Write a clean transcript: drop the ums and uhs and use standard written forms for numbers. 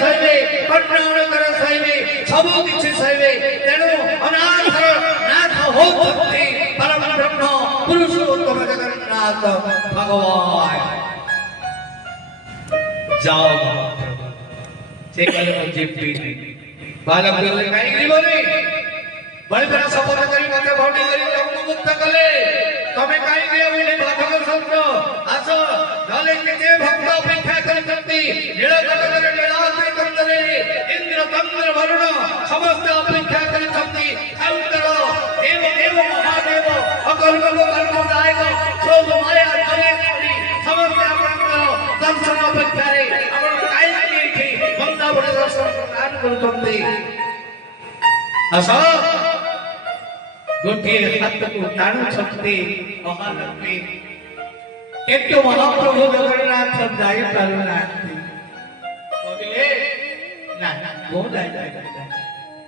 ସହିବେ, କର୍ଣ୍ଣାବତାର ସହିବେ, ସବୁ କିଛି ସହିବେ। ତେଣୁ ଅନାଥର ନାଥ ହଉଛନ୍ତି ପରମ ବ୍ରହ୍ମ ପୁରୁଷୋତ୍ତମ ଜଗନ୍ନାଥ ଭଗବାନ। ଯାଅ ମହାପ୍ରଭୁ, ସେ କହିଲେ ମୁଁ ଯିବିନି। ବାଲକ କହିଲେ କାହିଁକି ଯିବନି? ବଳିଦାନ ଶପଥ କରି ମତେ ଭଣ୍ଡି କରି ତମକୁ ମୁକ୍ତ କଲେ, ତମେ କାହିଁକି ଏଠି ବାଧକ ଶବ୍ଦ? ଆସ, ନହେଲେ କେତେ ଭକ୍ତ ଅପେକ୍ଷା କରିଛନ୍ତି ନୀଳକଣ୍ଠରେ, ନୀଳାଦ୍ରି କନ୍ଦରେ, ଇନ୍ଦ୍ର ଚନ୍ଦ୍ର ବରୁଣ ସମସ୍ତେ ଅପେକ୍ଷା କରିଛନ୍ତି। ଶଙ୍କର ଦେବ ଦେବ ମହାଦେବ ଅକର୍ମ କର୍ମଦାୟକ ସବୁ ମାୟା ଜଗେଶ୍ୱରୀ ସମସ୍ତେ ଆପଣଙ୍କର ଦର୍ଶନ ଅପେକ୍ଷାରେ। ଆପଣ କାହିଁକି ଏଠି ବନ୍ଦାବଳି ଦର୍ଶନ ପ୍ରଦାନ କରୁଛନ୍ତି? ଆସ, ଗୋଟିଏ ହାତକୁ ଟାଣୁଛନ୍ତି ମହାଲକ୍ଷ୍ମୀ, କିନ୍ତୁ ମହାପ୍ରଭୁ ଜଗନ୍ନାଥ ଯାଇପାରୁନାହାନ୍ତି। କହିଲେ ନା ମୁଁ ଯାଇପାରିବି,